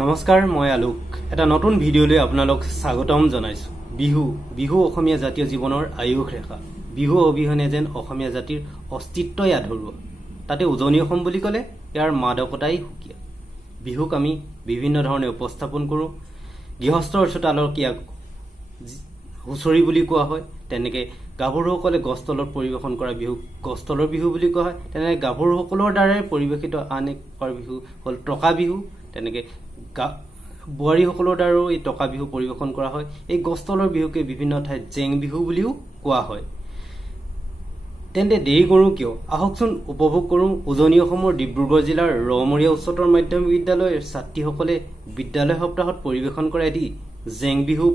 নমস্কাৰ, মই আলোক এটা নতুন ভিডিঅ'লৈ আপোনালোক স্বাগতম জনাইছো। বিহু অসমীয়া জাতীয় জীৱনৰ আয়ুস ৰেখা। বিহু অবিহনে যেন অসমীয়া জাতিৰ অস্তিত্বই আধৰুৱা। তাতে উজনি অসম বুলি ক'লে ইয়াৰ মাদকতাই সুকীয়া। বিহুক আমি বিভিন্ন ধৰণে উপস্থাপন কৰোঁ। গৃহস্থৰ চোতালৰ ইয়াক হুঁচৰি বুলি কোৱা হয়। তেনেকৈ গাভৰুসকলে গছতলত পৰিৱেশন কৰা বিহুক গছতলৰ বিহু বুলি কোৱা হয়। তেনেকৈ গাভৰুসকলৰ দ্বাৰাই পৰিৱেশিত আন এক বিহু হ'ল টকা বিহু। তেনেকৈ বোৱাৰীসকলৰ দ্বাৰাও এই টকা বিহু পৰিৱেশন কৰা হয়। এই গছতলৰ বিহুকে বিভিন্ন ঠাইত জেং বিহু বুলিও কোৱা হয়। তেন্তে দেৰি কৰোঁ কিয়, আহকচোন উপভোগ কৰোঁ উজনি অসমৰ ডিব্ৰুগড় জিলাৰ ৰমৰীয়া উচ্চতৰ মাধ্যমিক বিদ্যালয়ৰ ছাত্ৰীসকলে বিদ্যালয় সপ্তাহত পৰিৱেশন কৰা এটি জেং বিহু।